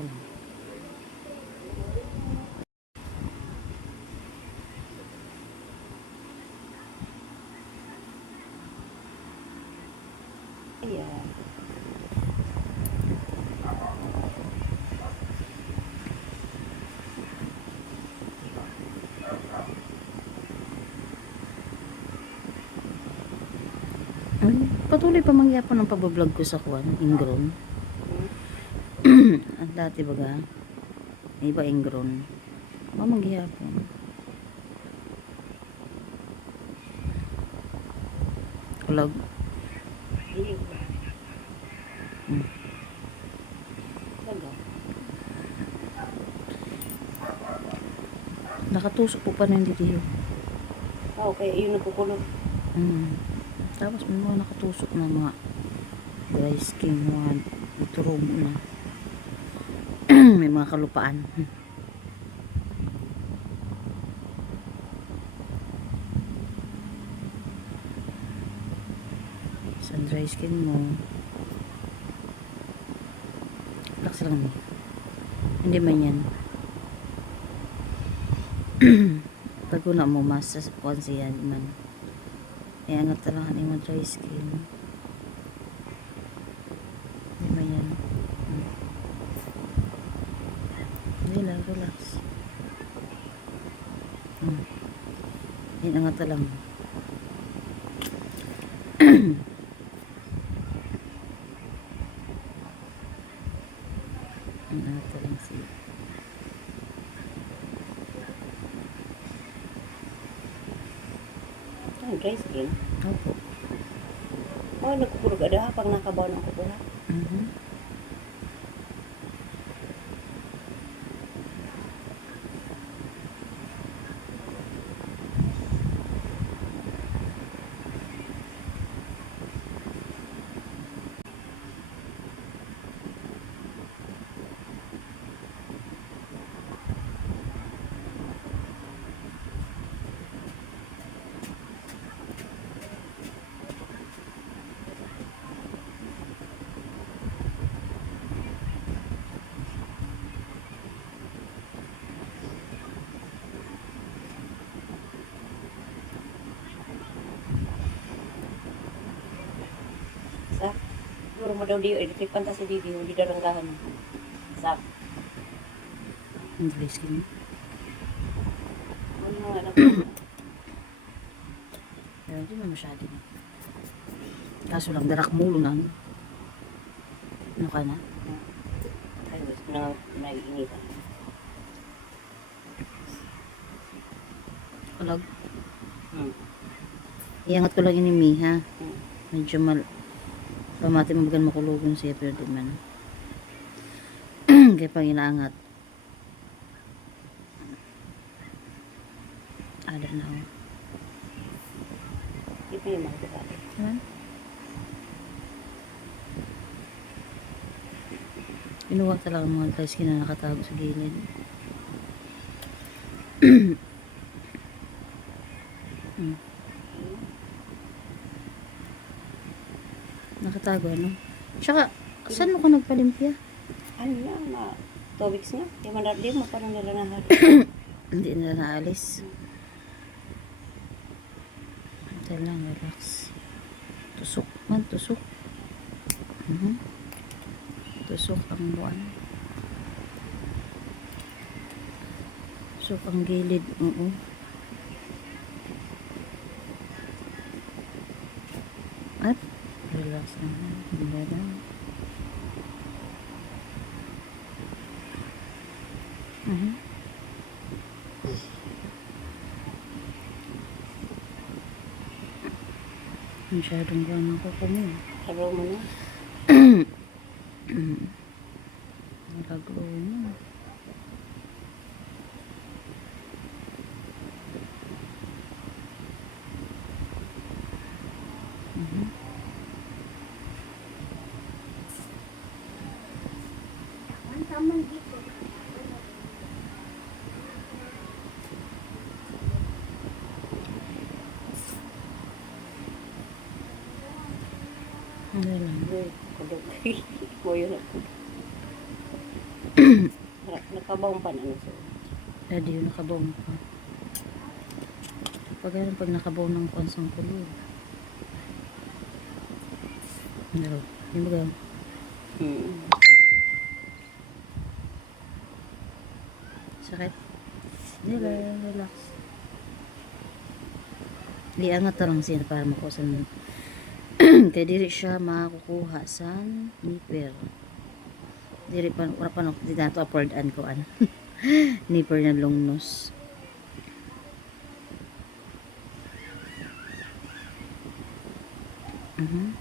Isa lang. Ayan. Ay, patuloy pa mangyapon ang pagbablog ko sa kuwan, Ingron. At dati baga, may iba Ingron. Ba mangyapon. Kulag. Hmm. Nakatusok po pa na hindi tiyo. Oo, kaya yun napukulot. Mm. Tapos may mga nakatusok na mga dry skin, mga turong na. May mga kalupaan. Sa dry skin mo, relax lang eh. Hindi man yan. Pag una mo, mas sa siya man. Eh, angat talaga ni mo dry skin. Di ba yan? Hmm. Hindi lang, relax. Hmm. Yan, angat na lang. Yan, angat na lang siya. Ang dry skin. Opo. Oo, nagkukulog ada pag nakabaw ng kukula. Mhm. Sa, siguro mo daw di, electric panta si Didi, hindi daranggahan. Sa, Ang dry skin. ano nga lang. Pero hindi naman masyado na. Kaso lang, darak mulo na. ano. Ka na? Ay, gusto na naiinitan. Kulag. Hmm. Iangat ko lang ini Mi, ha? Hmm. Medyo mal... Pamati mabagan makulugan siya, pero di man. Kaya pang inaangat. Ada na ako. Di pa yung mga detalye. Diba? Inuwa talaga mga dry skin na nakatago sa gilid. hmm. Nakatago, ano? Tsaka, saan mo ka nagpalimpya? Ano na, ma, two weeks na. Di man di mo pa nang nalanahan. Hindi na naalis. Ito lang, relax. Tusok man, tusok. Mhm. Tusok ang buwan. Tusok ang gilid. Oo. At, relax naman. Hindi lang. Mhm. Masyadong gano'n ko kami. Sabaw mo na. Nalagro na. Mhm. Hindi lang. Ay, kulog. Kuya na. Nakabawang pa na ano so. Daddy, yung nakabaw mo pa. Pag ganun, pag nakabaw ng pansang kulo. Ano? Yung baga, Hmm. sakit. Relax. Liangat na lang siya para makusan Kaya diri siya makakukuha sa nipper. Diri pa, wala pa no, di na ito upward an ko an. nipper na long nose. Mhm.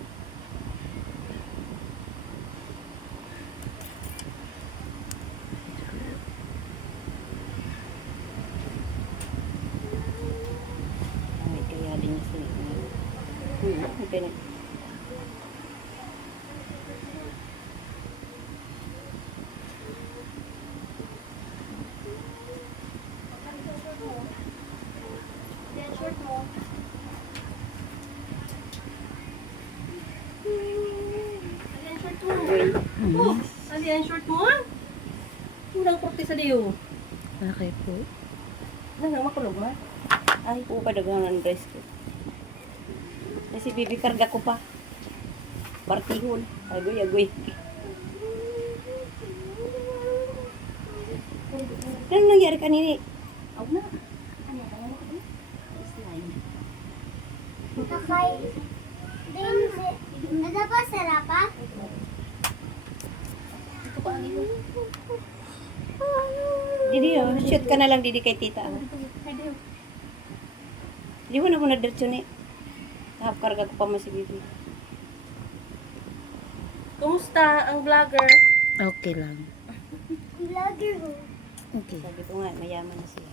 Ay, kaya din niya sila. Hmm, okay na. Mhm. Ano yan, short mo? Unang kurti sa diyo. Okay po. Nang makulog ma. Ay, po pa dagang ang dress ko. Kasi bibi karga ko pa. Partihon. Agoy, agoy. Ano nangyari kanini? Ako na. Kakay. Din, ada pa sarapa? Didi, oh, shoot ka na lang didi kay tita. ah. Di mo na mo na diretso ni. Tahap karga ko pa man si bibi. Kumusta ang vlogger? Okay lang. Vlogger ko. Okay. Sabi ko nga, mayaman na siya.